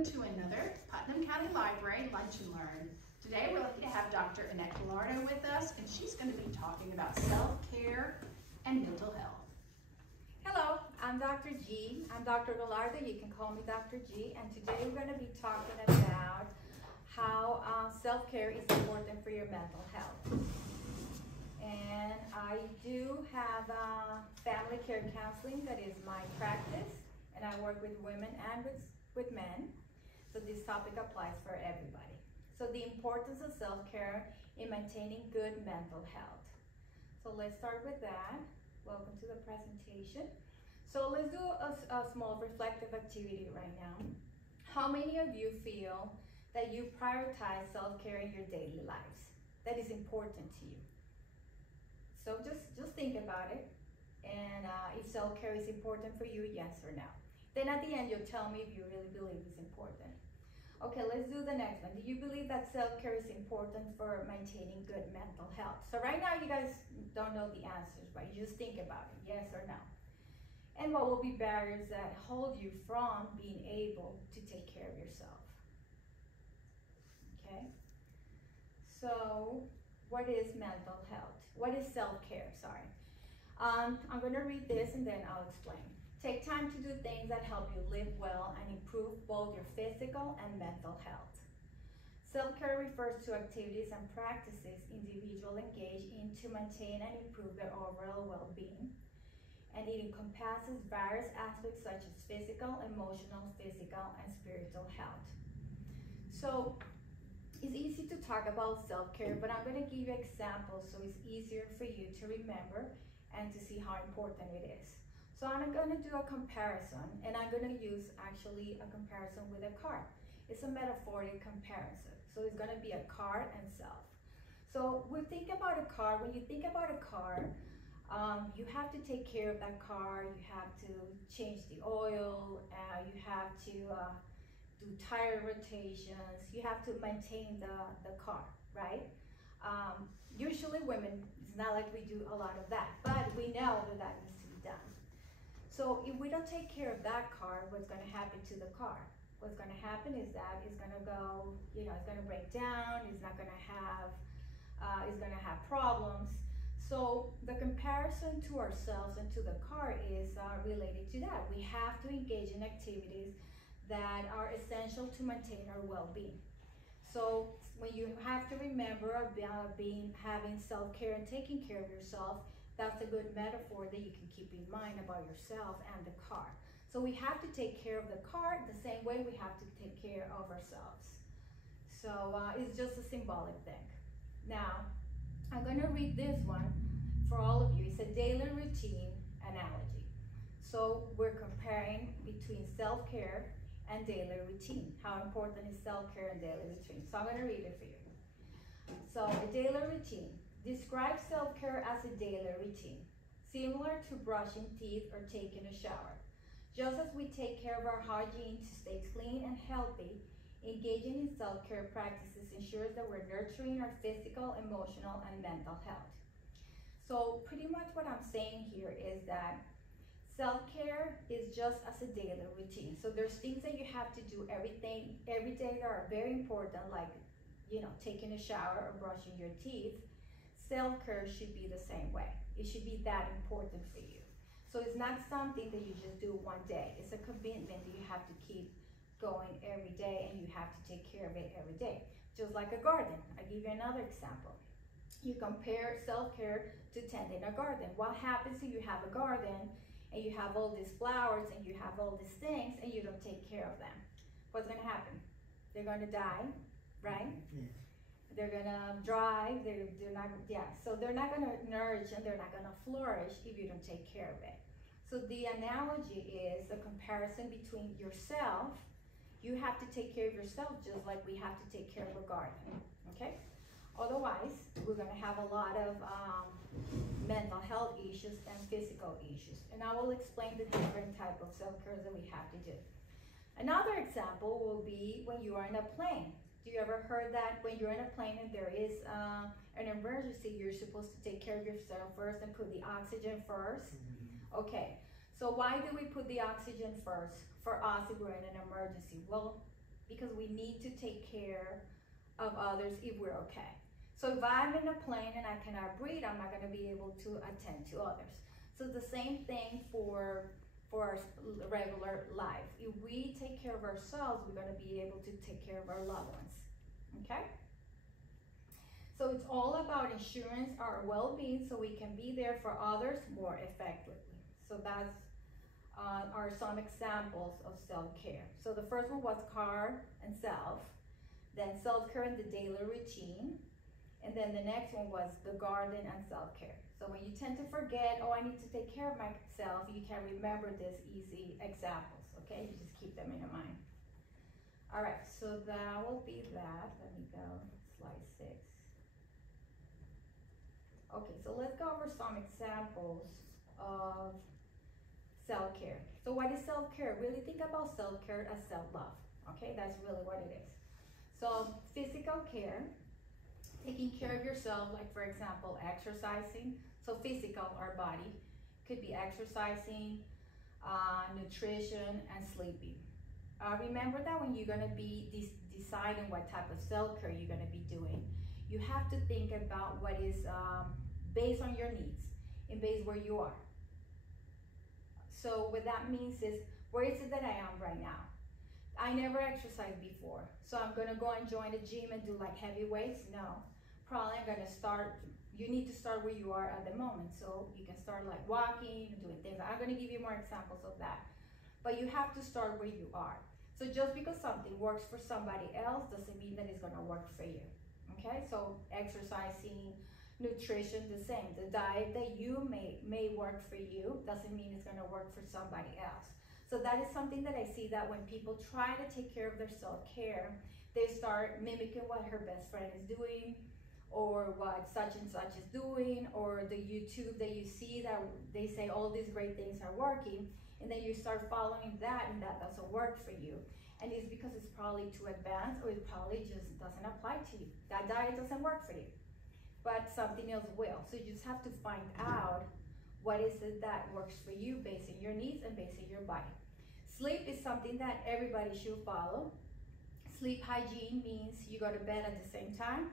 welcome to another Putnam County Library Lunch and Learn. Today we're lucky to have Dr. Annette Gallardo with us, and she's going to be talking about self-care and mental health. Hello, I'm Dr. G. I'm Dr. Gallardo. You can call me Dr. G. And today we're going to be talking about how self-care is important for your mental health. And I do have family care counseling. That is my practice. And I work with women and with men. So this topic applies for everybody. So the importance of self-care in maintaining good mental health. So let's start with that. Welcome to the presentation. So let's do a small reflective activity right now. How many of you feel that you prioritize self-care in your daily lives? That is important to you. So just think about it. And if self-care is important for you, yes or no. Then at the end, you'll tell me if you really believe it's important. Okay, let's do the next one. Do you believe that self-care is important for maintaining good mental health? So right now, you guys don't know the answers, but you just think about it, yes or no. And what will be barriers that hold you from being able to take care of yourself? Okay. So what is mental health? What is self-care? Sorry. I'm going to read this and then I'll explain. Take time to do things that help you live well and improve both your physical and mental health. Self-care refers to activities and practices individuals engage in to maintain and improve their overall well-being. And it encompasses various aspects such as physical, emotional, physical, and spiritual health. So it's easy to talk about self-care, but I'm going to give you examples so it's easier for you to remember and to see how important it is. So I'm going to do a comparison, and I'm going to use actually a comparison with a car. It's a metaphoric comparison. So it's going to be a car and self. So we think about a car. When you think about a car, you have to take care of that car. You have to change the oil. You have to do tire rotations. You have to maintain the car, right? Usually women, it's not like we do a lot of that, but we know that that needs to be done. So if we don't take care of that car, what's going to happen to the car? What's going to happen is that it's going to go, it's going to break down. It's not going to have problems. So the comparison to ourselves and to the car is related to that. We have to engage in activities that are essential to maintain our well-being. So when you have to remember having self-care and taking care of yourself, that's a good metaphor that you can keep in mind about yourself and the car. So we have to take care of the car the same way we have to take care of ourselves. So it's just a symbolic thing. Now, I'm going to read this one for all of you. It's a daily routine analogy. So we're comparing between self-care and daily routine. How important is self-care and daily routine? So I'm going to read it for you. So a daily routine. Describe self-care as a daily routine, similar to brushing teeth or taking a shower. Just as we take care of our hygiene to stay clean and healthy, engaging in self-care practices ensures that we're nurturing our physical, emotional, and mental health. So pretty much what I'm saying here is that self-care is just as a daily routine. So there's things that you have to do every day that are very important, like taking a shower or brushing your teeth. Self-care should be the same way. It should be that important for you. So it's not something that you just do one day. It's a commitment that you have to keep going every day, and you have to take care of it every day. Just like a garden. I'll give you another example. You compare self-care to tending a garden. What happens if you have a garden and you have all these flowers and you have all these things and you don't take care of them? What's going to happen? They're going to die, right? Yeah. They're gonna dry, so they're not gonna nourish and they're not gonna flourish if you don't take care of it. So the analogy is a comparison between yourself. You have to take care of yourself just like we have to take care of a garden, okay? Otherwise, we're gonna have a lot of mental health issues and physical issues. And I will explain the different type of self-care that we have to do. Another example will be when you are in a plane. Do you ever heard that when you're in a plane and there is an emergency, you're supposed to take care of yourself first and put the oxygen first? Okay, so why do we put the oxygen first for us if we're in an emergency? Well, because we need to take care of others if we're okay. So if I'm in a plane and I cannot breathe, I'm not going to be able to attend to others. So the same thing for our regular life. If we take care of ourselves, we're going to be able to take care of our loved ones. Okay? So it's all about ensuring our well-being so we can be there for others more effectively. So that's are some examples of self-care. So the first one was car and self, then self-care in the daily routine, and then the next one was the garden and self-care. So when you tend to forget, oh, I need to take care of myself, you can remember these easy examples, okay? You just keep them in your mind. All right, so that will be that. Let me go, slide 6. Okay, so let's go over some examples of self-care. So what is self-care? Really think about self-care as self-love, okay? That's really what it is. So physical care, taking care of yourself, like for example, exercising. So physical, our body, could be exercising, nutrition, and sleeping. Remember that when you're gonna be deciding what type of self-care you're gonna be doing, you have to think about what is based on your needs and based where you are. So what that means is, where is it that I am right now? I never exercised before, so I'm gonna go and join a gym and do like heavy weights? No. Probably I'm gonna start, you need to start where you are at the moment. So you can start like walking, doing things. I'm gonna give you more examples of that. But you have to start where you are. So just because something works for somebody else doesn't mean that it's gonna work for you. Okay, so exercising, nutrition, the same. The diet that you may work for you doesn't mean it's gonna work for somebody else. So that is something that I see, that when people try to take care of their self-care, they start mimicking what her best friend is doing, or what such and such is doing, or the YouTube that you see that they say all these great things are working, and then you start following that and that doesn't work for you. And it's because it's probably too advanced, or it probably just doesn't apply to you. That diet doesn't work for you, but something else will. So you just have to find out what is it that works for you based on your needs and based on your body. Sleep is something that everybody should follow. Sleep hygiene means you go to bed at the same time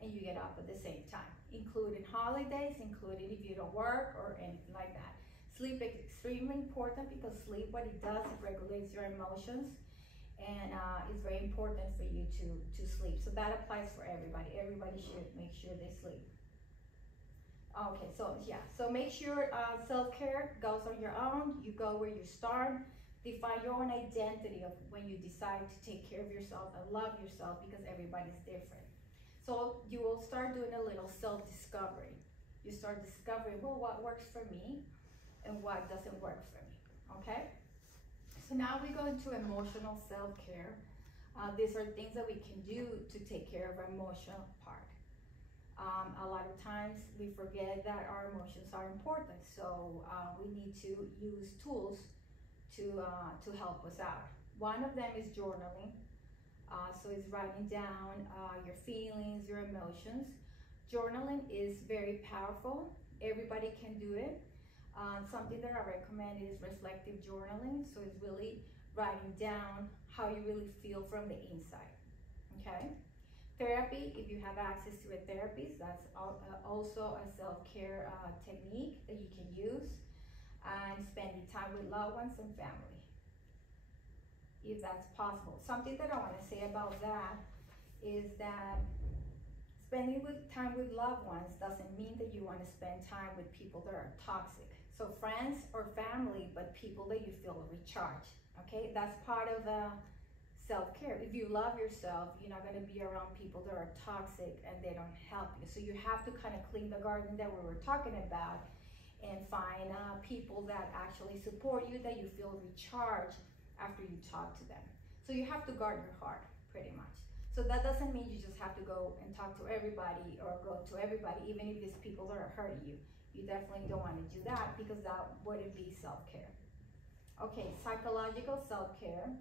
and you get up at the same time, including holidays, including if you don't work or anything like that. Sleep is extremely important because sleep, what it does, it regulates your emotions, and it's very important for you to sleep. So that applies for everybody. Everybody should make sure they sleep. Okay, so yeah, so make sure self-care goes on your own. You go where you start. Define your own identity of when you decide to take care of yourself and love yourself, because everybody's different. So you will start doing a little self-discovery. You start discovering, well, what works for me and what doesn't work for me, okay? So now we go into emotional self-care. These are things that we can do to take care of our emotional part. A lot of times we forget that our emotions are important, so we need to use tools to help us out. One of them is journaling. So it's writing down your feelings, your emotions. Journaling is very powerful. Everybody can do it. Something that I recommend is reflective journaling. So it's really writing down how you really feel from the inside, okay? Therapy, if you have access to a therapist, that's also a self-care technique that you can use. And spending time with loved ones and family, if that's possible. Something that I want to say about that is that spending time with loved ones doesn't mean that you want to spend time with people that are toxic. So friends or family, but people that you feel recharged, okay? That's part of self-care. If you love yourself, you're not going to be around people that are toxic and they don't help you. So you have to kind of clean the garden that we were talking about, and find people that actually support you, that you feel recharged after you talk to them. So you have to guard your heart, pretty much. So that doesn't mean you just have to go and talk to everybody or go to everybody, even if it's people that are hurting you. You definitely don't want to do that, because that wouldn't be self-care. Okay, psychological self-care,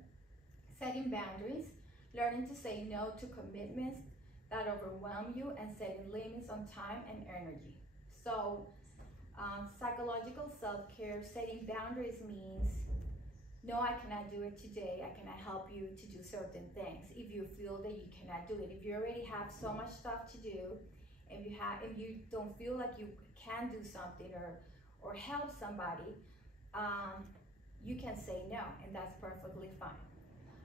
setting boundaries, learning to say no to commitments that overwhelm you, and setting limits on time and energy. So psychological self-care, setting boundaries means no, I cannot do it today. I cannot help you to do certain things if you feel that you cannot do it. If you already have so much stuff to do, if you don't feel like you can do something or help somebody, you can say no, and that's perfectly fine.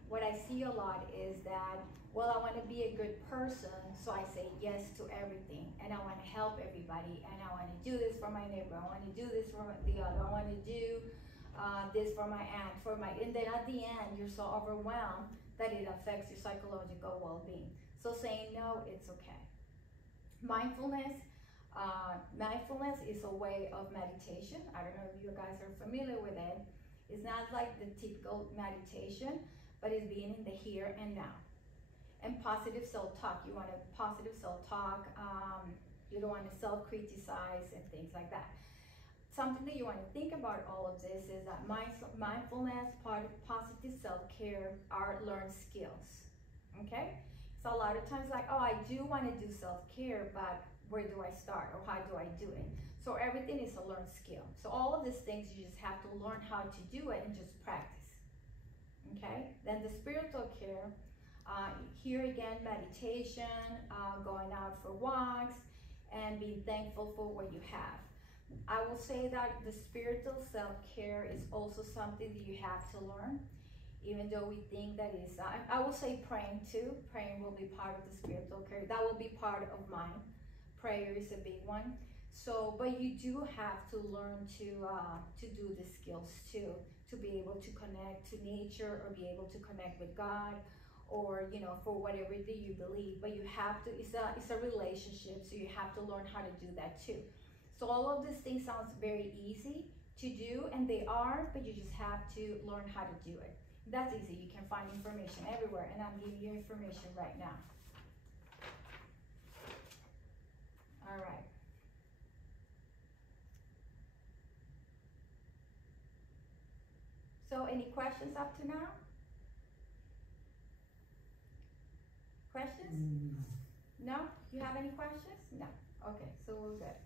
What I see a lot is that, well, I want to be a good person, so I say yes to everything, and I want to help everybody, and I want to do this for my neighbor, I want to do this for the other, I want to do this for my aunt, and then at the end, you're so overwhelmed that it affects your psychological well-being. So saying no, it's okay. Mindfulness is a way of meditation. I don't know if you guys are familiar with it. It's not like the typical meditation, but it's being in the here and now. And positive self-talk. You want a positive self-talk. You don't want to self-criticize and things like that. Something that you want to think about all of this is that mindfulness, positive self-care are learned skills. Okay? So a lot of times like, oh, I do want to do self-care, but where do I start or how do I do it? So everything is a learned skill. So all of these things, you just have to learn how to do it and just practice. Okay? Then the spiritual care, here again, meditation, going out for walks, and being thankful for what you have. I will say that the spiritual self-care is also something that you have to learn, even though we think that is, I will say praying too. Praying will be part of the spiritual care. That will be part of mine. Prayer is a big one. So, but you do have to learn to do the skills too, to be able to connect to nature or be able to connect with God, or for whatever that you believe. But you have to. It's a relationship, so you have to learn how to do that too. So all of these things sounds very easy to do, and they are, but you just have to learn how to do it. That's easy. You can find information everywhere, and I'm giving you information right now. All right. So any questions up to now? Questions? No? You have any questions? No. Okay, so we're good.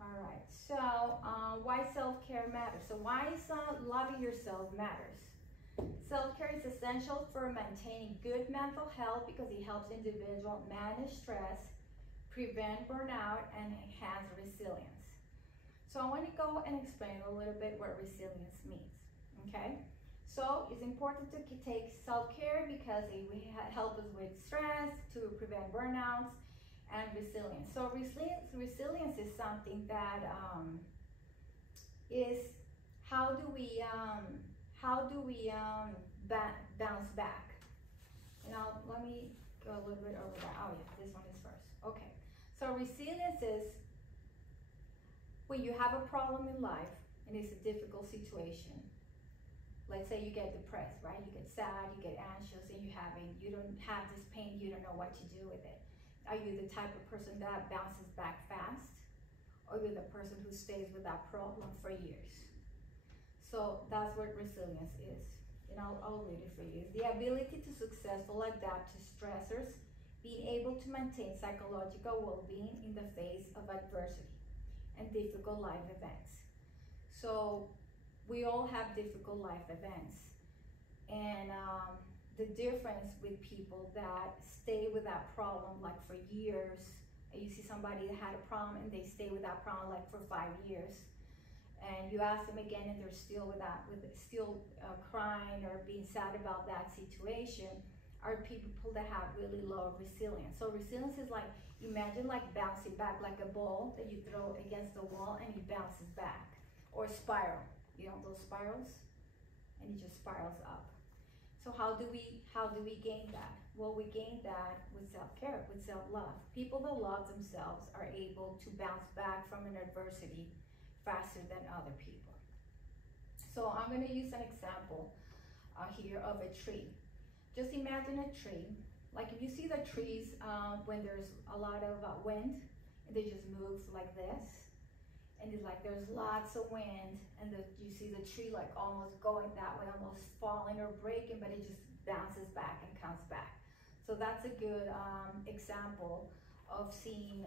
All right, so why self-care matters? So why is loving yourself matters? Self-care is essential for maintaining good mental health because it helps individuals manage stress, prevent burnout, and enhance resilience. So I want to go and explain a little bit what resilience means, okay? So it's important to take self-care because it will help us with stress, to prevent burnouts, and resilience. So resilience is something that is how do we bounce back? Let me go a little bit over that. Oh yeah, this one is first. Okay. So resilience is when you have a problem in life and it's a difficult situation. Let's say you get depressed, right? You get sad, you get anxious, and you don't have this pain, you don't know what to do with it. Are you the type of person that bounces back fast? Or you're the person who stays with that problem for years? So that's what resilience is. And I'll read it for you. The ability to successfully adapt to stressors, being able to maintain psychological well-being in the face of adversity and difficult life events. So we all have difficult life events. And the difference with people that stay with that problem like for years, and you see somebody that had a problem and they stay with that problem like for 5 years, and you ask them again and they're still crying or being sad about that situation, are people that have really low resilience. So resilience is like, imagine like bouncing back like a ball that you throw against the wall and it bounces back, or a spiral. You know those spirals, and it just spirals up. So how do we gain that? Well, we gain that with self-care, with self-love. People that love themselves are able to bounce back from an adversity faster than other people. So I'm going to use an example here of a tree. Just imagine a tree. Like if you see the trees when there's a lot of wind, and they just move like this. And it's like there's lots of wind, and you see the tree like almost going that way, almost falling or breaking, but it just bounces back and comes back. So that's a good example of seeing,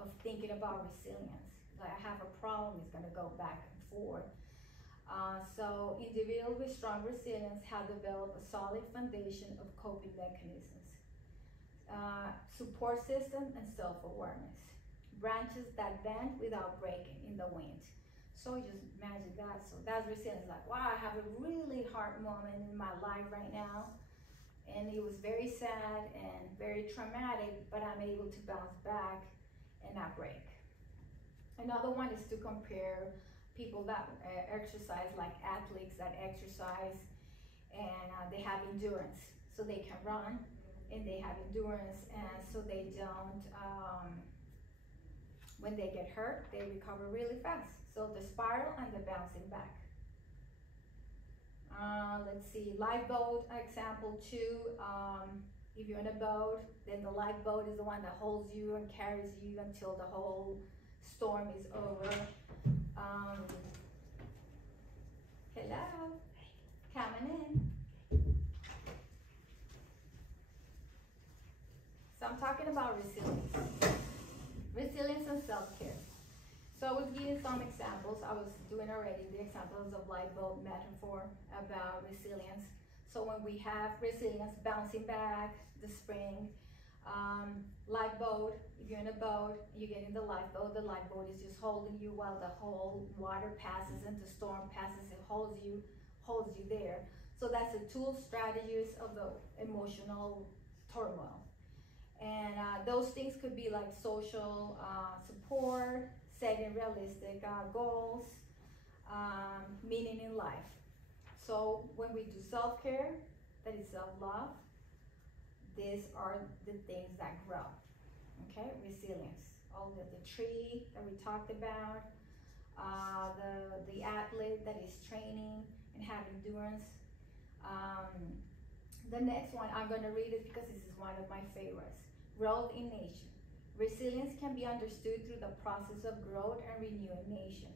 of thinking about resilience. Like I have a problem, it's gonna go back and forth. So individuals with strong resilience have developed a solid foundation of coping mechanisms, support system, and self-awareness. Branches that bend without breaking in the wind. So just imagine that. So that's resilience. Like, wow, I have a really hard moment in my life right now, and it was very sad and very traumatic, but I'm able to bounce back and not break. Another one is to compare people that exercise, like athletes that exercise and they have endurance, so they can run and they have endurance, and so they don't, when they get hurt, they recover really fast. So the spiral and the bouncing back. Let's see, lifeboat example 2. If you're in a boat, then the lifeboat is the one that holds you and carries you until the whole storm is over. Hello, coming in. So I'm talking about resilience and self-care. So I was giving some examples. I was doing already the examples of lifeboat metaphor about resilience. So when we have resilience, bouncing back, the spring, lifeboat, if you're in a boat, you get in the lifeboat is just holding you while the whole water passes and the storm passes, it holds you there. So that's the tool strategies of the emotional turmoil. And those things could be like social support, setting realistic goals, meaning in life. So when we do self-care, that is self-love, these are the things that grow. Okay, resilience. All the tree that we talked about, the athlete that is training and have endurance. The next one, I'm going to read it because this is one of my favorites. Growth in nation. Resilience can be understood through the process of growth and renewing nation.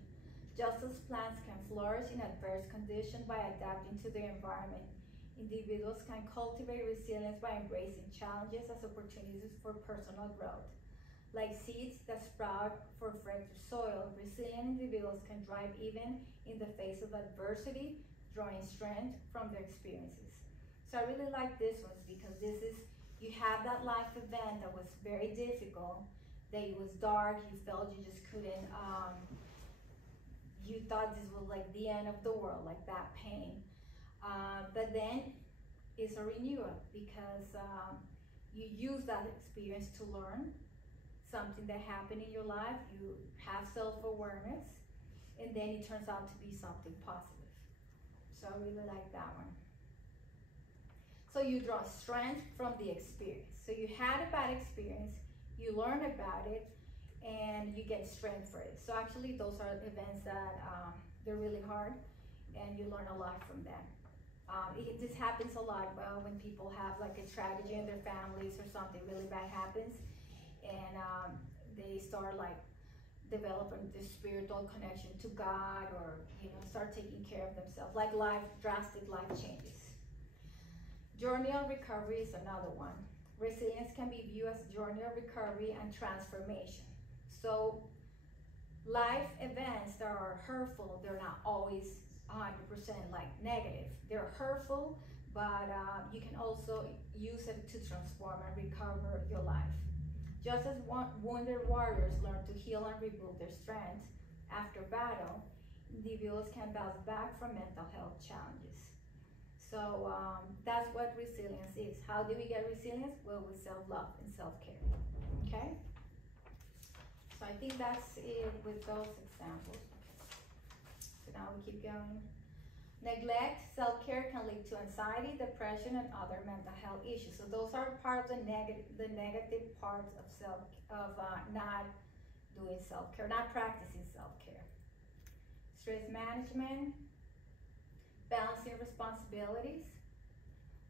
Just as plants can flourish in adverse conditions by adapting to their environment, individuals can cultivate resilience by embracing challenges as opportunities for personal growth. Like seeds that sprout for fertile soil, resilient individuals can thrive even in the face of adversity, drawing strength from their experiences. So I really like this one because this is, you have that life event that was very difficult, that it was dark, you felt you just couldn't, you thought this was like the end of the world, like that pain. But then it's a renewal because you use that experience to learn something that happened in your life, you have self-awareness, and then it turns out to be something positive. So I really like that one. So you draw strength from the experience. So you had a bad experience, you learn about it, and you get strength for it. So actually those are events that they're really hard, and you learn a lot from them. This happens a lot when people have like a tragedy in their families or something really bad happens, and they start like developing this spiritual connection to God, or start taking care of themselves, like drastic life changes. Journey of recovery is another one. Resilience can be viewed as a journey of recovery and transformation. So life events that are hurtful, they're not always 100% like negative. They're hurtful, but you can also use it to transform and recover your life. Just as wounded warriors learn to heal and rebuild their strength after battle, individuals can bounce back from mental health challenges. So that's what resilience is. How do we get resilience? Well, with self-love and self-care, okay? So I think that's it with those examples. So now we keep going. Neglect, self-care can lead to anxiety, depression, and other mental health issues. So those are part of the negative parts of not doing self-care, not practicing self-care. Stress management, balancing responsibilities.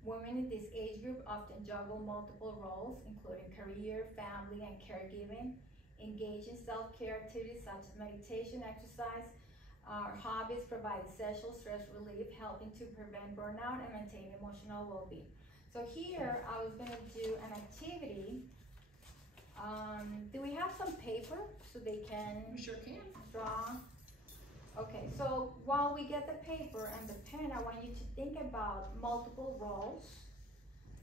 Women in this age group often juggle multiple roles, including career, family, and caregiving. Engage in self-care activities such as meditation, exercise. Our hobbies provide essential stress relief, helping to prevent burnout and maintain emotional well-being. So here, I was going to do an activity. Do we have some paper so they can We sure can. draw? Okay, so while we get the paper and the pen, I want you to think about multiple roles.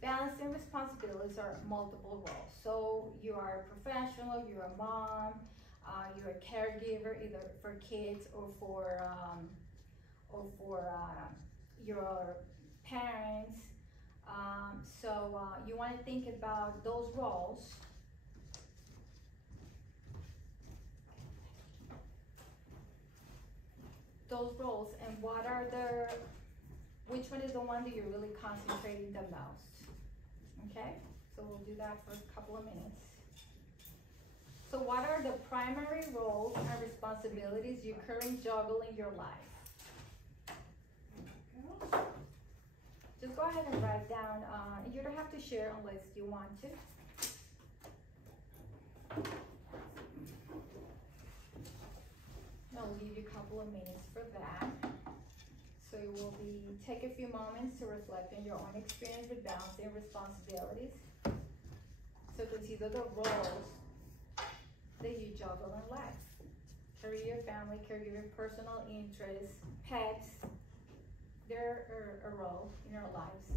Balancing responsibilities are multiple roles. So you are a professional, you're a mom, you're a caregiver, either for kids or for your parents. So you want to think about those roles. And which one is the one that you're really concentrating the most? Okay, so we'll do that for a couple of minutes. So what are the primary roles and responsibilities you currently juggle in your life? Just go ahead and write down. You don't have to share unless you want to. I'll leave you a couple of minutes for that. So it will be, take a few moments to reflect on your own experience with balancing responsibilities. So consider the roles that you juggle in life. Career, family, caregiver, personal interests, pets. They're a role in our lives.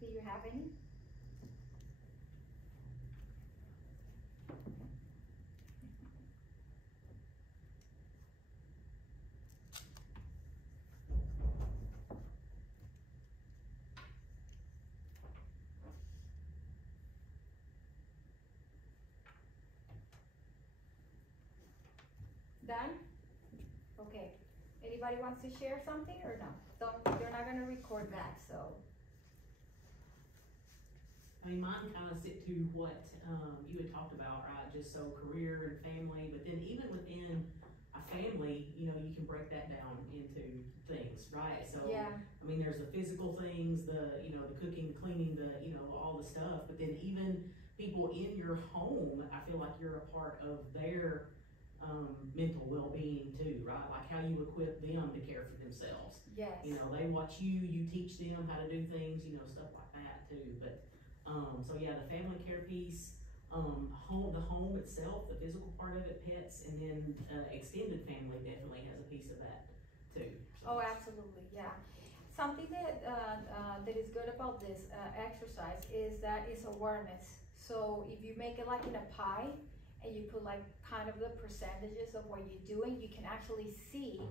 Do you have any? Done? Okay. Anybody wants to share something or no? They're not gonna record that, so. I mean, mine kind of stick to what you had talked about, right? Just so career and family, but then even within a family, you know, you can break that down into things, right? So, yeah. I mean, there's the physical things, the cooking, cleaning, all the stuff, but then even people in your home, I feel like you're a part of their mental well-being too, right? Like how you equip them to care for themselves. Yes. You know, they watch you, you teach them how to do things, stuff like that too. But so yeah, the family care piece, the home itself, the physical part of it, pets, and then extended family definitely has a piece of that too. So. Oh, absolutely, yeah. Something that that is good about this exercise is that it's awareness. So if you make it like in a pie, and you put like kind of the percentages of what you're doing, you can actually see,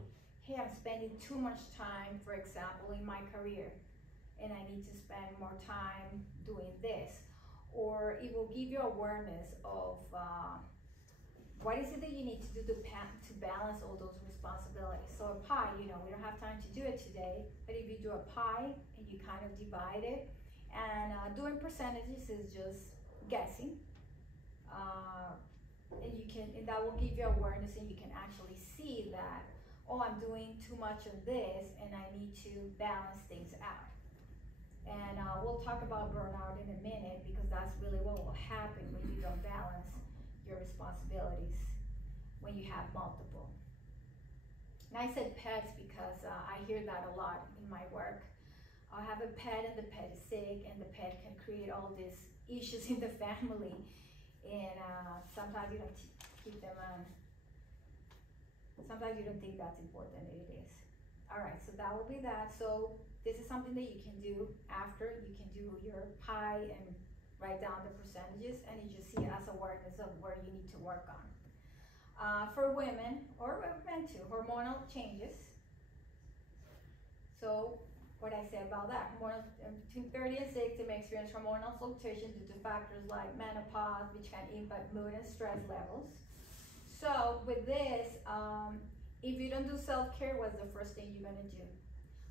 hey, I'm spending too much time, for example, in my career, and I need to spend more time doing this. Or it will give you awareness of what is it that you need to do to balance all those responsibilities. So a pie, we don't have time to do it today, but if you do a pie and you kind of divide it, and doing percentages is just guessing. And that will give you awareness, and you can actually see that, oh, I'm doing too much of this and I need to balance things out. And we'll talk about burnout in a minute, because that's really what will happen when you don't balance your responsibilities, when you have multiple. And I said pets because I hear that a lot in my work. I have a pet and the pet is sick, and the pet can create all these issues in the family. And sometimes you don't keep them on. Sometimes you don't think that's important, and it is. All right, so that will be that. So this is something that you can do after. You can do your pie and write down the percentages, and you just see it as awareness of where you need to work on. For women, or men too, hormonal changes. So what I say about that, between 30 and 60 may experience hormonal fluctuations due to factors like menopause, which can impact mood and stress levels. So with this, if you don't do self-care, what's the first thing you're gonna do?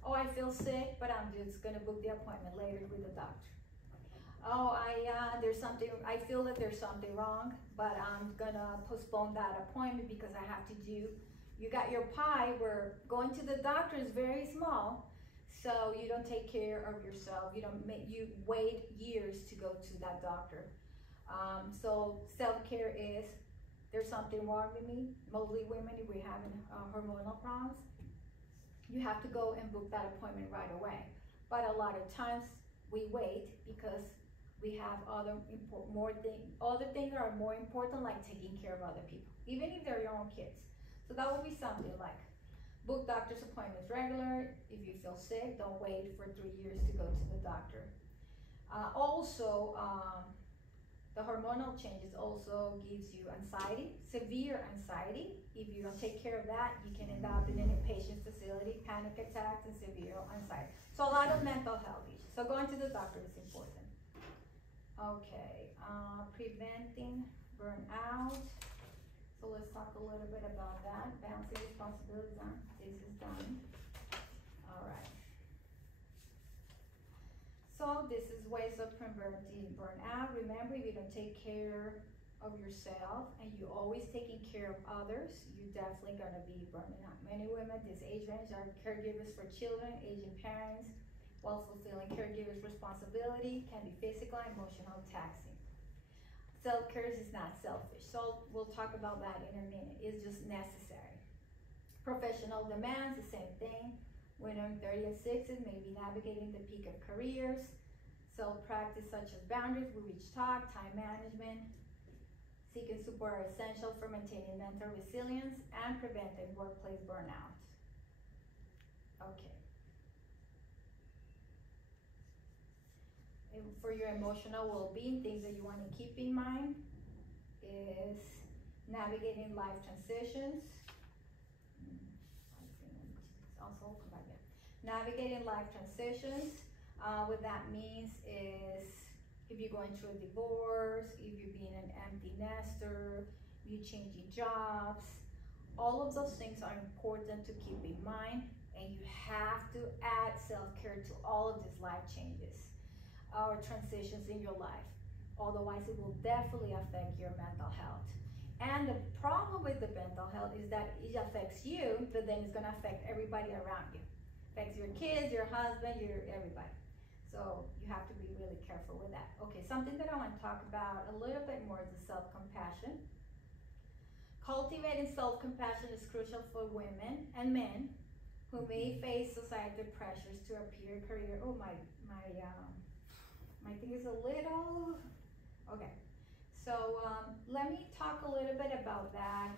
Oh, I feel sick, but I'm just gonna book the appointment later with the doctor. Oh, I feel that there's something wrong, but I'm gonna postpone that appointment because I have to do You got your pie where going to the doctor is very small, so you don't take care of yourself. You wait years to go to that doctor. So self-care is, there's something wrong with me, mostly women, if we're having hormonal problems, you have to go and book that appointment right away. But a lot of times we wait because we have other things that are more important, like taking care of other people, even if they're your own kids. So that would be something like book doctor's appointments regular. If you feel sick, don't wait for 3 years to go to the doctor. The hormonal changes also gives you anxiety, severe anxiety. If you don't take care of that, you can end up in an inpatient facility, panic attacks, and severe anxiety. So a lot of mental health issues. So going to the doctor is important. Okay, preventing burnout. So let's talk a little bit about that. Balancing responsibilities on. This is done. All right. So this is ways of preventing burnout. Remember, if you don't take care of yourself and you're always taking care of others, you're definitely gonna be burning out. Many women this age range are caregivers for children, aging parents, while fulfilling caregivers' responsibility can be physical and emotional taxing. Self-care is not selfish, so we'll talk about that in a minute. It's just necessary. Professional demands, the same thing. Women 30 and 60s may be navigating the peak of careers. Self-practice such as boundaries, we reach talk, time management, seeking support are essential for maintaining mental resilience and preventing workplace burnout. Okay. And for your emotional well-being, things that you want to keep in mind is navigating life transitions. Navigating life transitions, what that means is if you're going through a divorce, if you're being an empty nester, you changing jobs, all of those things are important to keep in mind, and you have to add self-care to all of these life changes or transitions in your life. Otherwise, it will definitely affect your mental health. And the problem with the mental health is that it affects you, but then it's gonna affect everybody around you. Affects your kids, your husband, everybody. So you have to be really careful with that. Okay, something that I want to talk about a little bit more is the self-compassion. Cultivating self-compassion is crucial for women and men who may face societal pressures to appear career. Oh, my thing is a little, okay. So let me talk a little bit about that,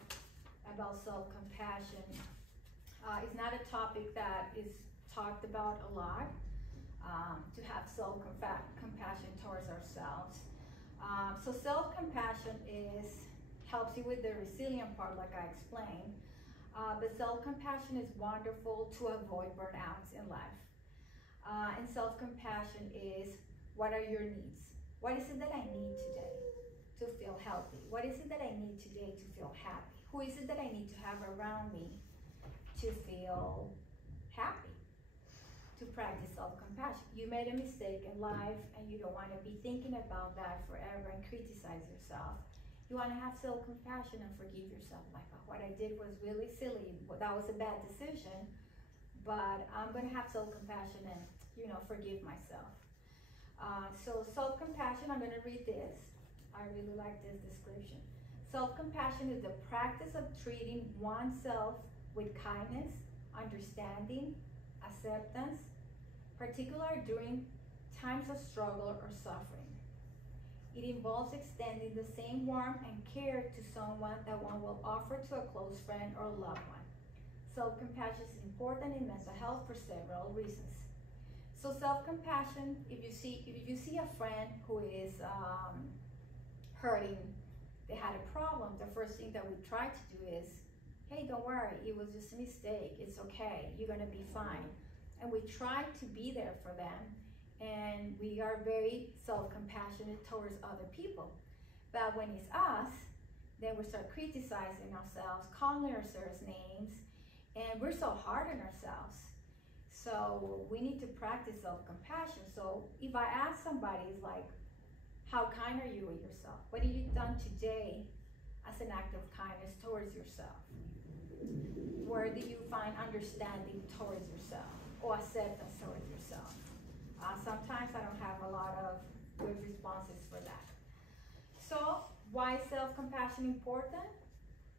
about self-compassion. It's not a topic that is talked about a lot, to have self-compassion towards ourselves. So self-compassion helps you with the resilient part, like I explained, but self-compassion is wonderful to avoid burnouts in life. And self-compassion is, what are your needs? What is it that I need today to feel healthy? What is it that I need today to feel happy? Who is it that I need to have around me to feel happy? To practice self-compassion. You made a mistake in life and you don't want to be thinking about that forever and criticize yourself. You want to have self-compassion and forgive yourself. Like, oh, what I did was really silly. That was a bad decision, but I'm going to have self-compassion and, forgive myself. So self-compassion, I'm going to read this. I really like this description. Self-compassion is the practice of treating oneself with kindness, understanding, acceptance, particularly during times of struggle or suffering. It involves extending the same warmth and care to someone that one will offer to a close friend or loved one. Self-compassion is important in mental health for several reasons. So self-compassion, if you see a friend who is hurting, they had a problem, the first thing that we try to do is, hey, don't worry, it was just a mistake, it's okay, you're gonna be fine. And we try to be there for them, and we are very self-compassionate towards other people. But when it's us, then we start criticizing ourselves, calling ourselves names, and we're so hard on ourselves. So we need to practice self-compassion. So if I ask somebody, like, how kind are you with yourself? What have you done today as an act of kindness towards yourself? Where do you find understanding towards yourself or acceptance towards yourself? Sometimes I don't have a lot of good responses for that. So why is self-compassion important?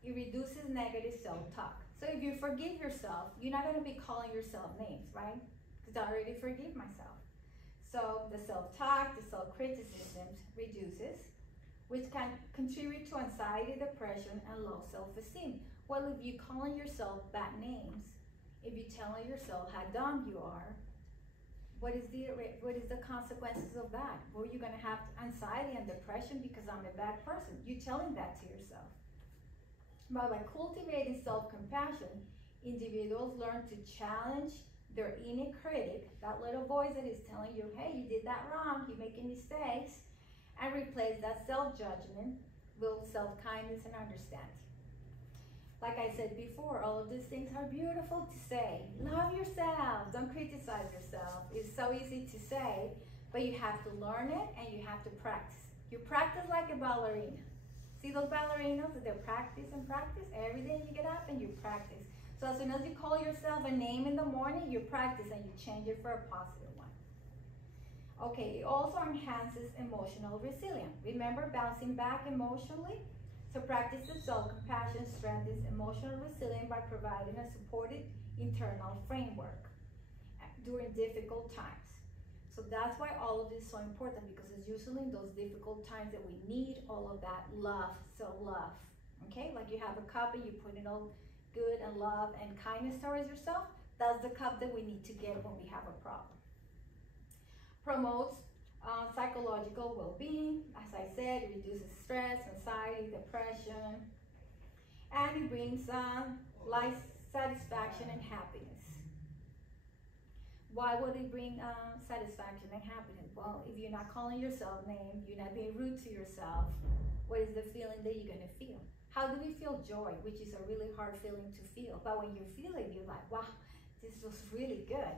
It reduces negative self-talk. So if you forgive yourself, you're not going to be calling yourself names, right? Because I already forgive myself. So the self-talk, the self-criticism reduces, which can contribute to anxiety, depression, and low self-esteem. Well, if you're calling yourself bad names, if you're telling yourself how dumb you are, what is the consequences of that? Well, you're going to have anxiety and depression because I'm a bad person. You're telling that to yourself. But by cultivating self-compassion, individuals learn to challenge their inner critic, that little voice that is telling you, hey, you did that wrong, you're making mistakes, and replace that self-judgment with self-kindness and understanding. Like I said before, all of these things are beautiful to say. Love yourself, don't criticize yourself. It's so easy to say, but you have to learn it and you have to practice. You practice like a ballerina. See those ballerinas that they practice and practice? Every day you get up and you practice. So as soon as you call yourself a name in the morning, you practice and you change it for a positive one. Okay, it also enhances emotional resilience. Remember bouncing back emotionally? So practice of self-compassion strengthens emotional resilience by providing a supported internal framework during difficult times. So that's why all of this is so important, because it's usually in those difficult times that we need all of that love, self-love. Okay, like you have a cup and you put in all good and love and kindness towards yourself. That's the cup that we need to get when we have a problem. Promotes psychological well-being. As I said, it reduces stress, anxiety, depression, and it brings life satisfaction and happiness. Why would it bring satisfaction and happiness? Well, if you're not calling yourself names, you're not being rude to yourself, what is the feeling that you're going to feel? How do we feel joy, which is a really hard feeling to feel? But when you feel it, you're like, wow, this was really good.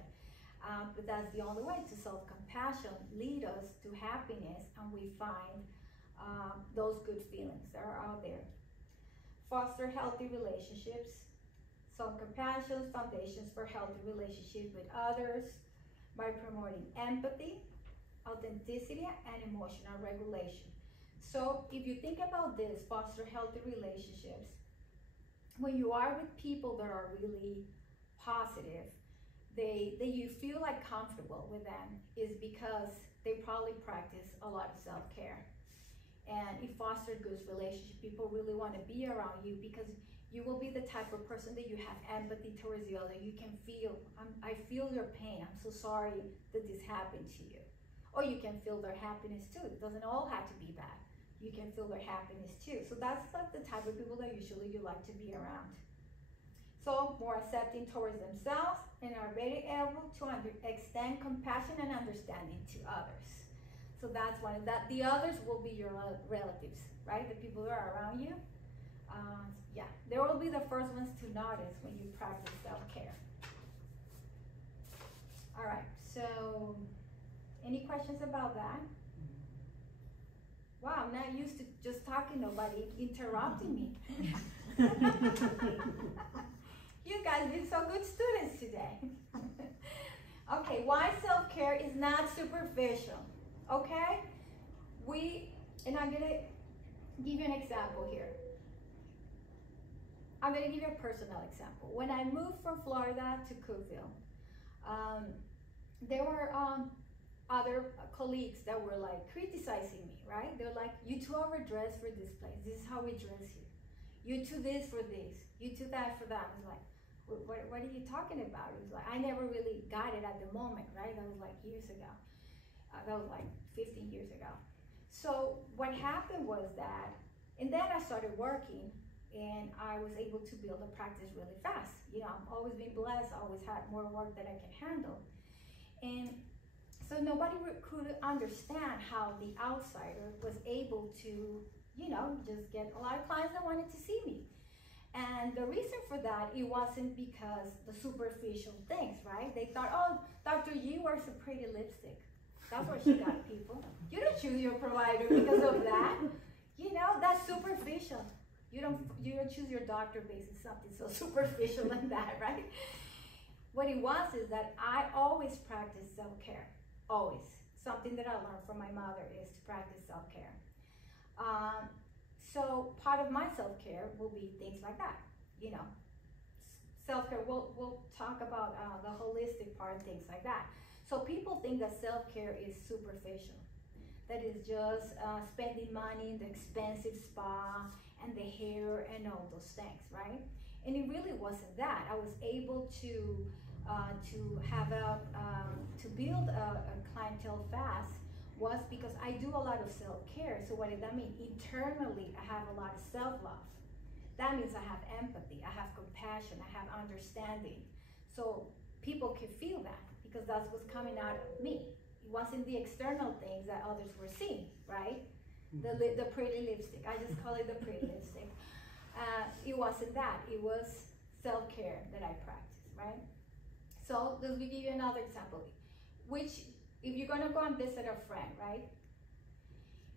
But that's the only way to self-compassion lead us to happiness, and we find those good feelings that are out there. Foster healthy relationships. Self-compassion foundations for healthy relationships with others by promoting empathy, authenticity, and emotional regulation. So if you think about this, foster healthy relationships, when you are with people that are really positive, you feel like comfortable with them, is because they probably practice a lot of self-care. And it fosters good relationships. People really want to be around you because you will be the type of person that you have empathy towards the other. You can feel, I feel your pain. I'm so sorry that this happened to you. Or you can feel their happiness too. It doesn't all have to be bad. You can feel their happiness too. So that's like the type of people that usually you like to be around. So more accepting towards themselves and are very able to extend compassion and understanding to others. So that's one of that. The others will be your relatives, right? The people that are around you. Yeah, they will be the first ones to notice when you practice self-care. All right, so any questions about that? Wow, I'm not used to just talking, nobody interrupting me. You guys been so good students today. Okay, why self-care is not superficial, okay? And I'm gonna give you an example here. I'm gonna give you a personal example. When I moved from Florida to Cookville, there were other colleagues that were like criticizing me, right? They're like, you too overdressed for this place. This is how we dress here. You too this for this. You too that for that. I was like, what are you talking about? It was like, I never really got it at the moment, right? That was like years ago. That was like 15 years ago. So what happened was that, and then I started working, and I was able to build a practice really fast. You know, I've always been blessed. I always had more work that I can handle. And so nobody could understand how the outsider was able to, you know, just get a lot of clients that wanted to see me. And the reason for that, it wasn't because the superficial things, right? They thought, oh, Dr. Yi wears a pretty lipstick. That's where she got people. You don't choose your provider because of that. You know, that's superficial. You don't choose your doctor based on something so superficial like that, right? What it was is that I always practice self-care, always. Something that I learned from my mother is to practice self-care. So part of my self-care will be things like that, you know. Self-care, we'll talk about the holistic part and things like that. So people think that self-care is superficial, that is just spending money in the expensive spa and the hair and all those things, right? And it really wasn't that. I was able to have to build a clientele fast was because I do a lot of self-care. So what did that mean? Internally, I have a lot of self-love. That means I have empathy, I have compassion, I have understanding. So people can feel that because that's what's coming out of me. It wasn't the external things that others were seeing, right? The pretty lipstick, I just call it the pretty lipstick. It wasn't that, it was self-care that I practiced, right? So let me give you another example. If you're gonna go and visit a friend, right?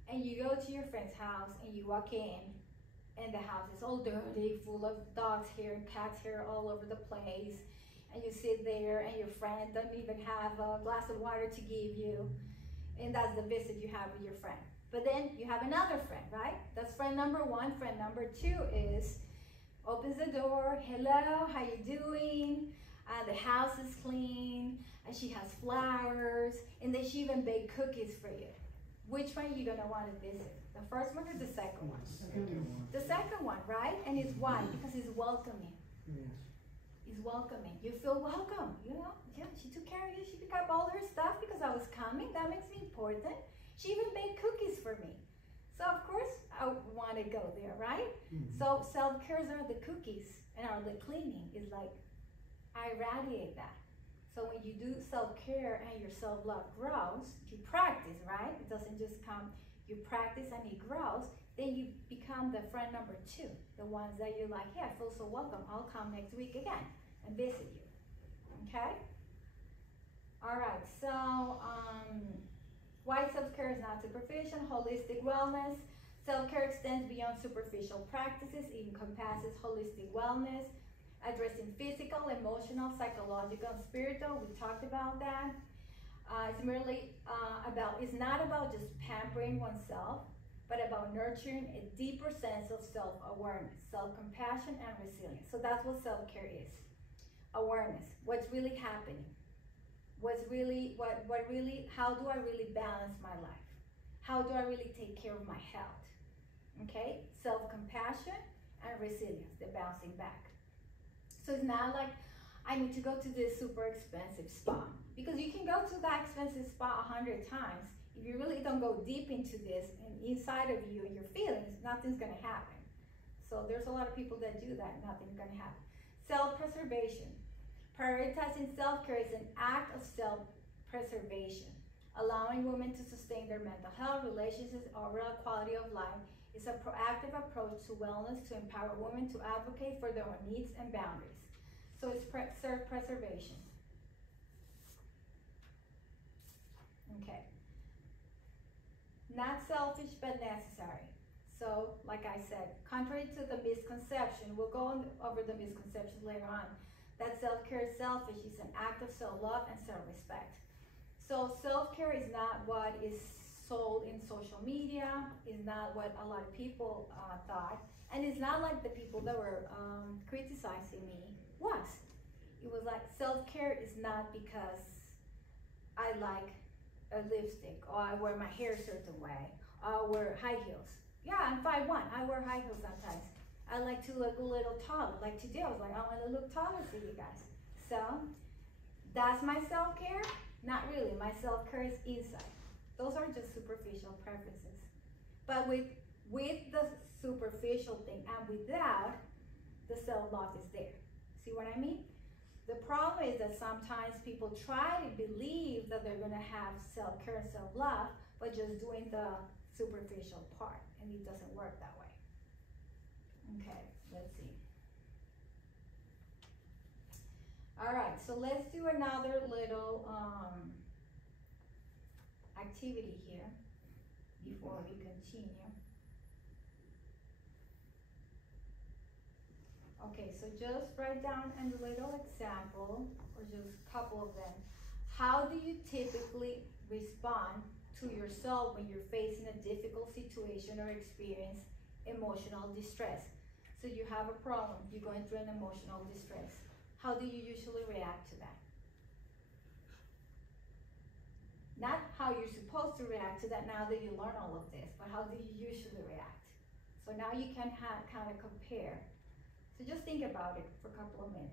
And you go to your friend's house and you walk in and the house is all dirty, full of dog's hair and cat's hair all over the place. And you sit there and your friend doesn't even have a glass of water to give you. And that's the visit you have with your friend. But then you have another friend, right? That's friend number one. Friend number two is, opens the door, hello, how you doing? The house is clean, and she has flowers, and then she even baked cookies for you. Which one are you gonna want to visit? The first one or the second one? The second one, right? And it's why? Because it's welcoming. It's welcoming. You feel welcome, you know? Yeah, she took care of you. She picked up all her stuff because I was coming. That makes me important. She even baked cookies for me. So of course I want to go there, right? So self-cares are the cookies and are the cleaning. It's like I radiate that. So when you do self-care and your self-love grows, you practice, right? It doesn't just come, you practice and it grows, then you become the friend number two, the ones that you're like, yeah, I feel so welcome. I'll come next week again and visit you, okay? All right, so why self-care is not superficial, holistic wellness. Self-care extends beyond superficial practices. It encompasses holistic wellness, addressing physical, emotional, psychological, and spiritual. We talked about that. It's not about just pampering oneself, but about nurturing a deeper sense of self-awareness, self-compassion, and resilience. So that's what self-care is. Awareness, what's really happening. How do I really balance my life? How do I really take care of my health? Okay, self-compassion and resilience, the bouncing back. So it's not like I need to go to this super expensive spa, because you can go to that expensive spa 100 times. If you really don't go deep into this and inside of you and your feelings, nothing's gonna happen. So there's a lot of people that do that, nothing's gonna happen. Self-preservation. Prioritizing self-care is an act of self-preservation. Allowing women to sustain their mental health, relationships, overall quality of life is a proactive approach to wellness to empower women to advocate for their own needs and boundaries. So it's self-preservation. Okay. Not selfish, but necessary. So, like I said, contrary to the misconception, we'll go over the misconceptions later on, that self-care is selfish. It's an act of self-love and self-respect. So self-care is not what is sold in social media, is not what a lot of people thought, and it's not like the people that were criticizing me was. It was like self-care is not because I like a lipstick, or I wear my hair a certain way, or I wear high heels. Yeah, I'm 5'1", I wear high heels sometimes. I like to look a little taller. Like today, I was like, I want to look taller for you guys. So, that's my self-care? Not really. My self-care is inside. Those are just superficial preferences. But with the superficial thing and without, the self-love is there. See what I mean? The problem is that sometimes people try to believe that they're going to have self-care and self-love, but just doing the superficial part, and it doesn't work that way. Okay, let's see. All right, so let's do another little activity here before we continue. Okay, so just write down a little example, or just a couple of them. How do you typically respond to yourself when you're facing a difficult situation or experience emotional distress? So you have a problem, you're going through an emotional distress. How do you usually react to that? Not how you're supposed to react to that now that you learn all of this, but how do you usually react? So now you can kind of compare. So just think about it for a couple of minutes.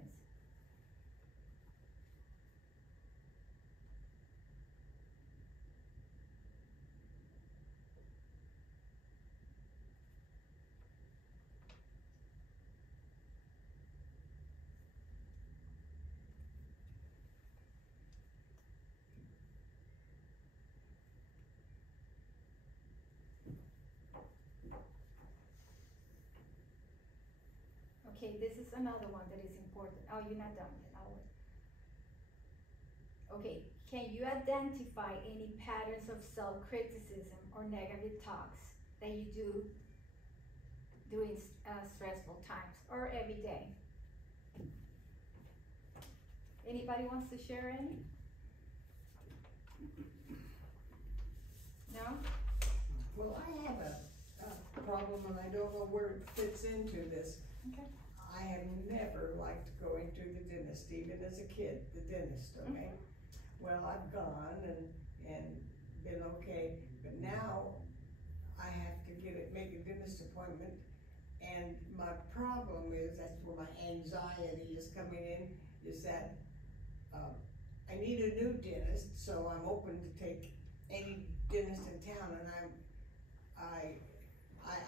Okay, this is another one that is important. Oh, you're not done yet. I'll wait. Okay, can you identify any patterns of self-criticism or negative talks that you do during stressful times or every day? Anybody wants to share any? No? Well, I have a problem and I don't know where it fits into this. Okay. I have never liked going to the dentist, even as a kid, the dentist, okay? Well, I've gone and been okay, but now I have to make a dentist appointment, and my problem is, that's where my anxiety is coming in, is that I need a new dentist, so I'm open to take any dentist in town, and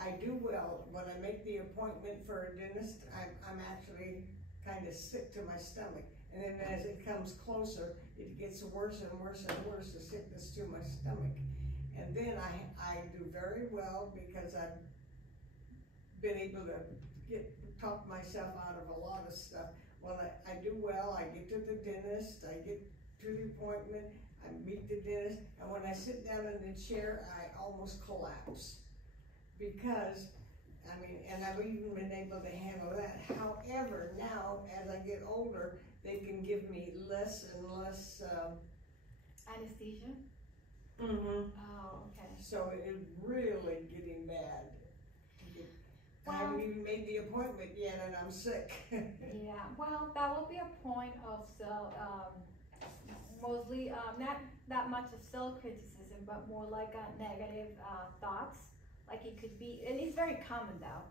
I do well. When I make the appointment for a dentist, I'm actually kind of sick to my stomach. And then as it comes closer, it gets worse and worse and worse, the sickness to my stomach. And then I do very well because I've been able to talk myself out of a lot of stuff. When I do well, I get to the dentist, I get to the appointment, I meet the dentist, and when I sit down in the chair, I almost collapse. Because, I mean, and I've even been able to handle that. However, now, as I get older, they can give me less and less, Anesthesia? Mm-hmm. Oh, okay. So it's really getting bad. I haven't even made the appointment yet and I'm sick. Yeah, well, that will be a point of mostly, not that much of self-criticism, but more like negative thoughts. Like it could be, and it's very common though.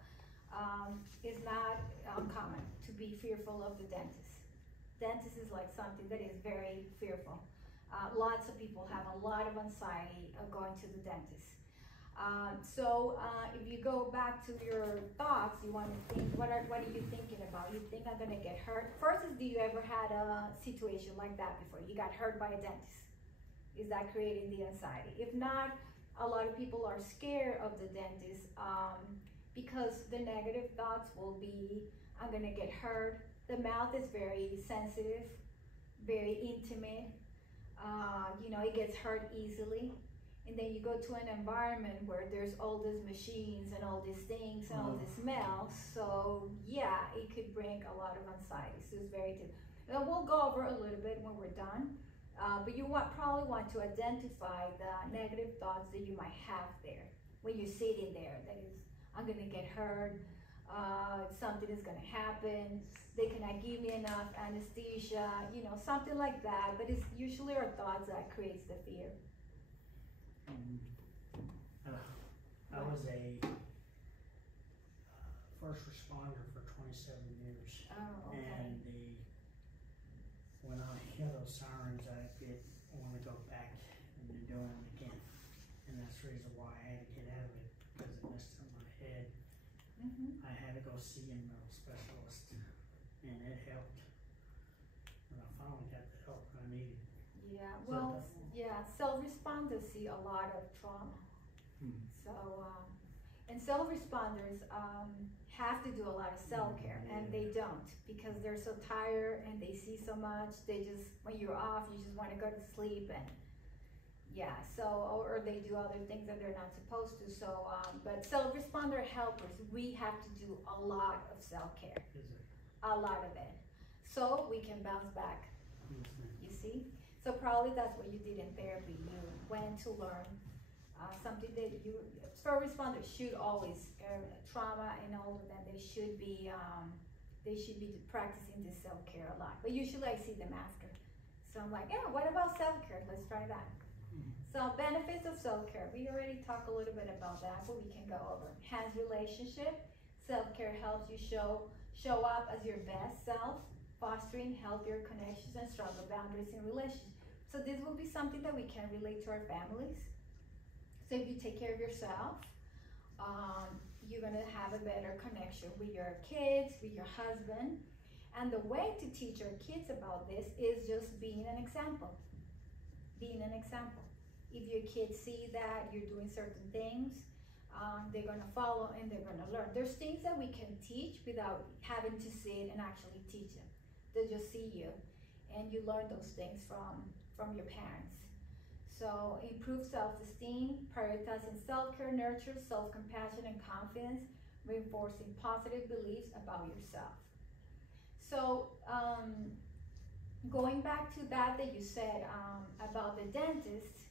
It's not uncommon to be fearful of the dentist. Dentist is like something that is very fearful. Lots of people have a lot of anxiety of going to the dentist. If you go back to your thoughts, you want to think, what are you thinking about? You think I'm gonna get hurt? First is, do you ever had a situation like that before? You got hurt by a dentist. Is that creating the anxiety? If not, a lot of people are scared of the dentist because the negative thoughts will be, I'm gonna get hurt. The mouth is very sensitive, very intimate. It gets hurt easily. And then you go to an environment where there's all these machines and all these things and all these smells. So yeah, it could bring a lot of anxiety. So it's very difficult. And we'll go over a little bit when we're done. But you probably want to identify the negative thoughts that you might have there when you're sitting there. That is, I'm gonna get hurt. Something is gonna happen. They cannot give me enough anesthesia. Something like that. But it's usually our thoughts that creates the fear. I was a first responder for 27 years. Oh, okay. And when I hear those sirens, I want to go back and be doing it again. And that's the reason why I had to get out of it, because it messed up my head. I had to go see a mental specialist, and it helped. And I finally got the help I needed. Yeah, well, self-responders see a lot of trauma. So, and self-responders have to do a lot of self-care, and they don't, because they're so tired and they see so much. They just, when you're off, you just want to go to sleep, and Yeah, so, or they do other things that they're not supposed to. So, but self-responder helpers, we have to do a lot of self-care. Is it? A lot of it. So we can bounce back, Yes, ma'am. you see? So probably that's what you did in therapy. You went to learn something that you, first responders should always, trauma and all of them, they should be practicing this self-care a lot. But usually I see them after. So I'm like, yeah, what about self-care? Let's try that. So benefits of self-care, we already talked a little bit about that, but we can go over. Enhance relationship, self-care helps you show up as your best self, fostering healthier connections and stronger boundaries in relationships. So this will be something that we can relate to our families. So if you take care of yourself, you're gonna have a better connection with your kids, with your husband. And the way to teach our kids about this is just being an example. Being an example. If your kids see that you're doing certain things, they're gonna follow and they're gonna learn. There's things that we can teach without having to see it and actually teach them. They just see you and you learn those things from your parents. So improve self-esteem, prioritizing self-care, nurture self-compassion and confidence, reinforcing positive beliefs about yourself. So going back to that you said about the dentist,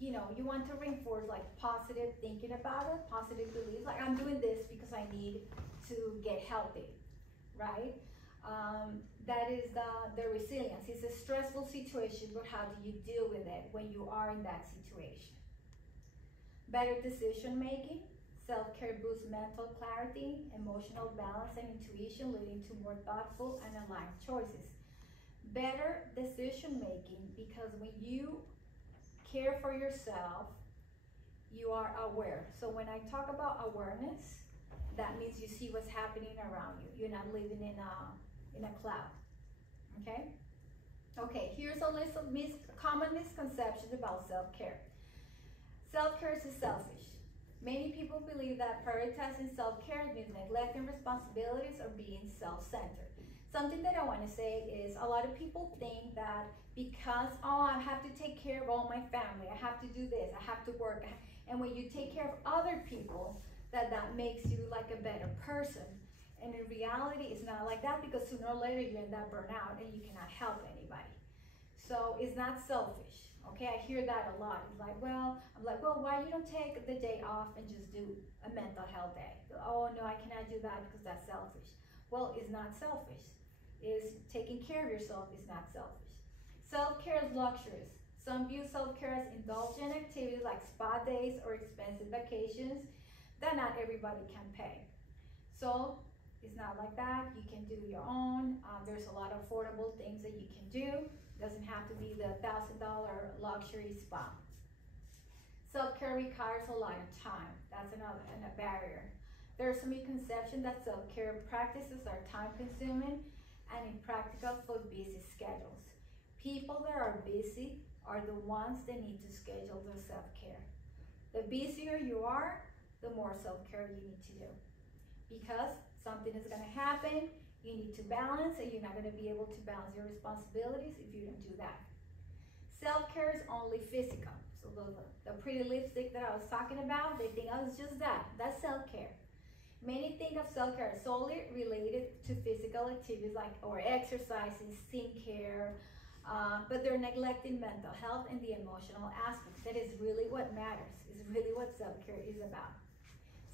you know, you want to reinforce like positive thinking about it, positive beliefs, like I'm doing this because I need to get healthy, right? That is the resilience. It's a stressful situation, but how do you deal with it when you are in that situation? Better decision making. Self-care boosts mental clarity, emotional balance, and intuition, leading to more thoughtful and aligned choices. Better decision making, because when you care for yourself, you are aware. So when I talk about awareness, that means you see what's happening around you. You're not living in a cloud. Okay? Okay, here's a list of common misconceptions about self-care. Self-care is selfish. Many people believe that prioritizing self-care means neglecting responsibilities or being self-centered. Something that I want to say is a lot of people think that because, oh, I have to take care of all my family, I have to do this, I have to work, and when you take care of other people, that makes you like a better person. And in reality, it's not like that, because sooner or later you end up burnout and you cannot help anybody. So it's not selfish. Okay, I hear that a lot. It's like, well, I'm like, well, why you don't take the day off and just do a mental health day? Oh no, I cannot do that because that's selfish. Well, it's not selfish. It's taking care of yourself is not selfish. Self-care is luxurious. Some view self-care as indulgent activities like spa days or expensive vacations that not everybody can pay. So it's not like that. You can do your own. There's a lot of affordable things that you can do. Doesn't have to be the $1,000 luxury spa. Self-care requires a lot of time. That's another barrier. There's some misconception that self-care practices are time-consuming and impractical for busy schedules. People that are busy are the ones that need to schedule their self-care. The busier you are, the more self-care you need to do. Because something is going to happen, you need to balance, and you're not going to be able to balance your responsibilities if you don't do that. Self-care is only physical. So the pretty lipstick that I was talking about, they think, oh, it's just that. That's self-care. Many think of self-care solely related to physical activities or exercising, skincare, but they're neglecting mental health and the emotional aspects. That is really what matters. Is really what self-care is about.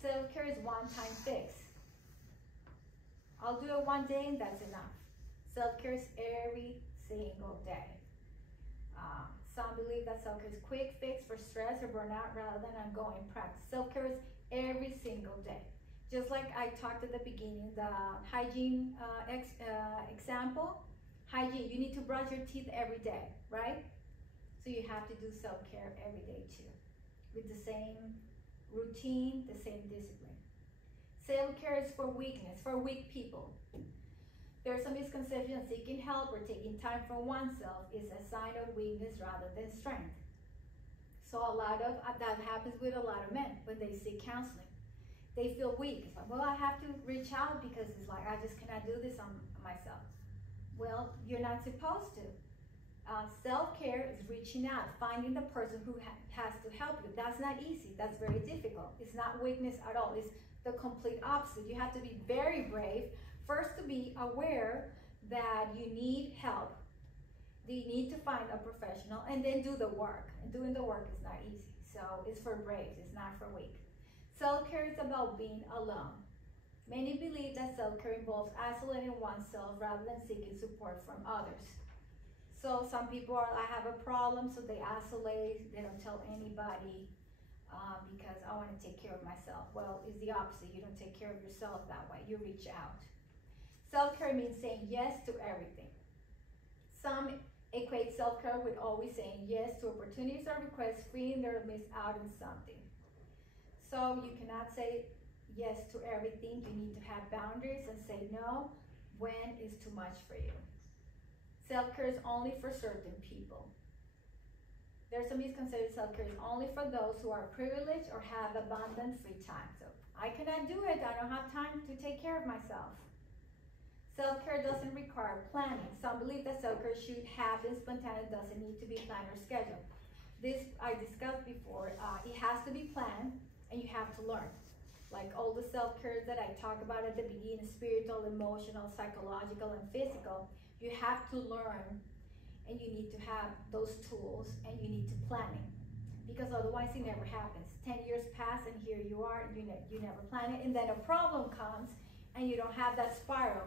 Self-care is one-time fix. I'll do it one day and that's enough. Self-care is every single day. Some believe that self-care is quick fix for stress or burnout rather than ongoing practice. Self-care is every single day. Just like I talked at the beginning, the hygiene example. Hygiene, you need to brush your teeth every day, right? So you have to do self-care every day too, with the same routine, the same discipline. Self-care is for weakness, for weak people. There's some misconception that seeking help or taking time for oneself is a sign of weakness rather than strength. So a lot of that happens with a lot of men when they seek counseling. They feel weak. It's like, well, I have to reach out because it's like, I just cannot do this on myself. Well, you're not supposed to. Self-care is reaching out, finding the person who has to help you. That's not easy. That's very difficult. It's not weakness at all. It's the complete opposite. You have to be very brave. First, to be aware that you need help. You need to find a professional and then do the work. And doing the work is not easy. So it's for braves, it's not for weak. Self-care is about being alone. Many believe that self-care involves isolating oneself rather than seeking support from others. So some people are, I have a problem, so they isolate, they don't tell anybody because I want to take care of myself. Well, it's the opposite. You don't take care of yourself that way. You reach out. Self-care means saying yes to everything. Some equate self-care with always saying yes to opportunities or requests, feeling they'll miss out on something. So you cannot say yes to everything. You need to have boundaries and say no when it's too much for you. Self-care is only for certain people. There's some misconception self-care is only for those who are privileged or have abundant free time. So I cannot do it. I don't have time to take care of myself. Self-care doesn't require planning. Some believe that self-care should happen spontaneous, doesn't need to be planned or scheduled. This I discussed before. It has to be planned and you have to learn. Like all the self-care that I talked about at the beginning, spiritual, emotional, psychological, and physical, you have to learn and you need to have those tools and you need to plan it. Because otherwise it never happens. 10 years pass and here you are, you never plan it, and then a problem comes and you don't have that spiral.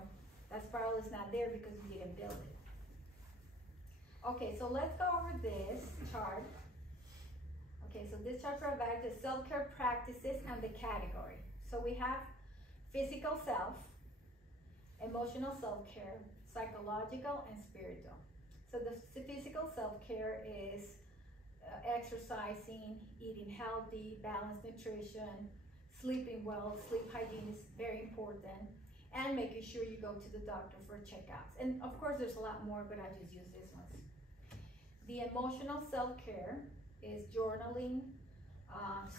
That spiral is not there because you didn't build it. Okay, so let's go over this chart. Okay, so this chart provides the self-care practices and the category. So we have physical self, emotional self-care, psychological, and spiritual. So the physical self-care is exercising, eating healthy, balanced nutrition, sleeping well. Sleep hygiene is very important, and making sure you go to the doctor for checkups. And of course there's a lot more, but I just use these ones. The emotional self-care is journaling.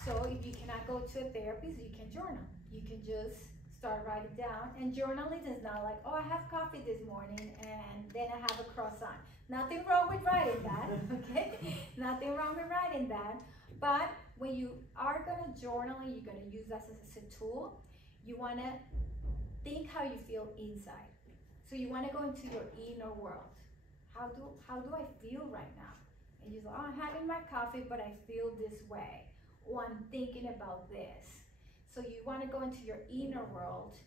So if you cannot go to a therapist, you can journal. You can just start writing down. And journaling is not like, oh, I have coffee this morning and then I have a croissant. Nothing wrong with writing that, okay? Nothing wrong with writing that. But when you are gonna journal and you're gonna use that as a tool, you wanna think how you feel inside. So you wanna go into your inner world. How do I feel right now? And you say, oh, I'm having my coffee, but I feel this way. Or I'm thinking about this. So you want to go into your inner world.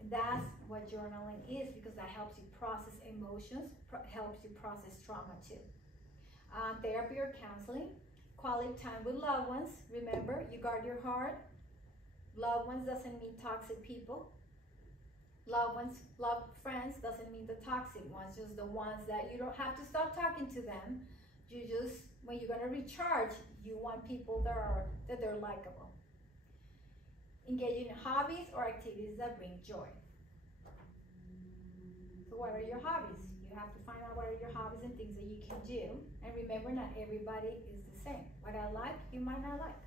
And that's what journaling is, because that helps you process emotions, helps you process trauma too. Therapy or counseling, quality time with loved ones. Remember, you guard your heart. Loved ones doesn't mean toxic people. Loved friends doesn't mean the toxic ones, just the ones that you don't have to stop talking to them. You just, when you're gonna recharge, you want people that they're likable. Engaging in hobbies or activities that bring joy. So what are your hobbies? You have to find out what are your hobbies and things that you can do. And remember, not everybody is the same. What I like, you might not like.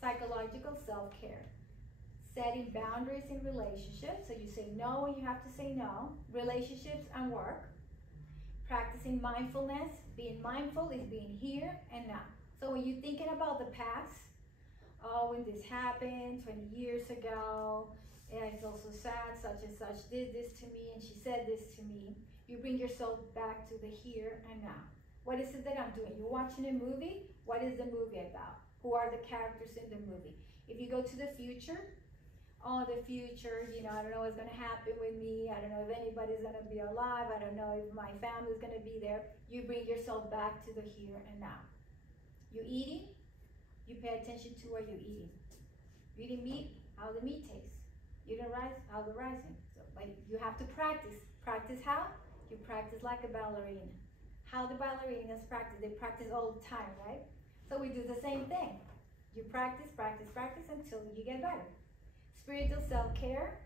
Psychological self-care. Setting boundaries in relationships. So you say no when you have to say no. Relationships and work. Practicing mindfulness. Being mindful is being here and now. So when you're thinking about the past, oh, when this happened 20 years ago, and it's also sad, such and such did this to me, and she said this to me, you bring yourself back to the here and now. What is it that I'm doing? You're watching a movie. What is the movie about? Who are the characters in the movie? If you go to the future, oh, the future, you know, I don't know what's going to happen with me. I don't know if anybody's going to be alive. I don't know if my family's going to be there. You bring yourself back to the here and now. You eating, you pay attention to what you're eating. You eating meat, how the meat tastes. You eating rice, how the rice is. So, like, you have to practice. Practice how? You practice like a ballerina. How the ballerinas practice? They practice all the time, right? So we do the same thing. You practice, practice, practice until you get better. Spiritual self-care,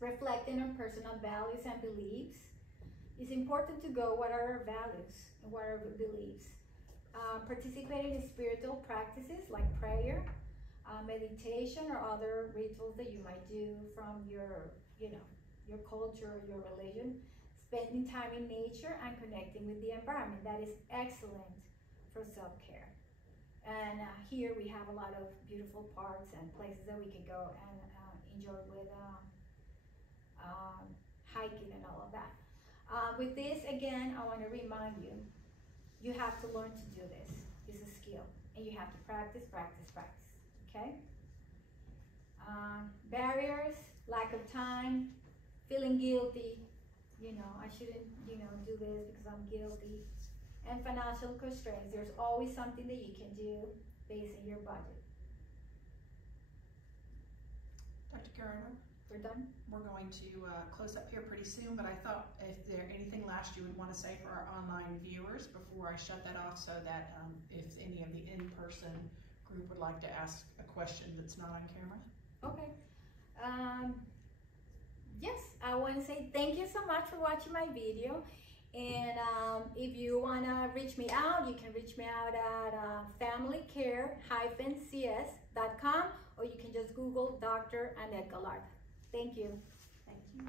reflecting on personal values and beliefs. It's important to go, what are our values and what are our beliefs? Participating in spiritual practices like prayer, meditation, or other rituals that you might do from your, your culture or your religion. spending time in nature and connecting with the environment. That is excellent for self-care. And here we have a lot of beautiful parks and places that we can go and enjoy with hiking and all of that. With this, again, I want to remind you, you have to learn to do this. It's a skill, and you have to practice, practice, practice, okay? Barriers, lack of time, feeling guilty, I shouldn't, do this because I'm guilty. And financial constraints. There's always something that you can do based on your budget. Dr. Gallardo, We're done? we're going to close up here pretty soon, but I thought if there anything last you would want to say for our online viewers before I shut that off, so that if any of the in-person group would like to ask a question that's not on camera. Okay. Yes, I want to say thank you so much for watching my video. And if you want to reach me out, you can reach me out at familycare-cs.com, or you can just Google Dr. Annette Gallardo. Thank you. Thank you.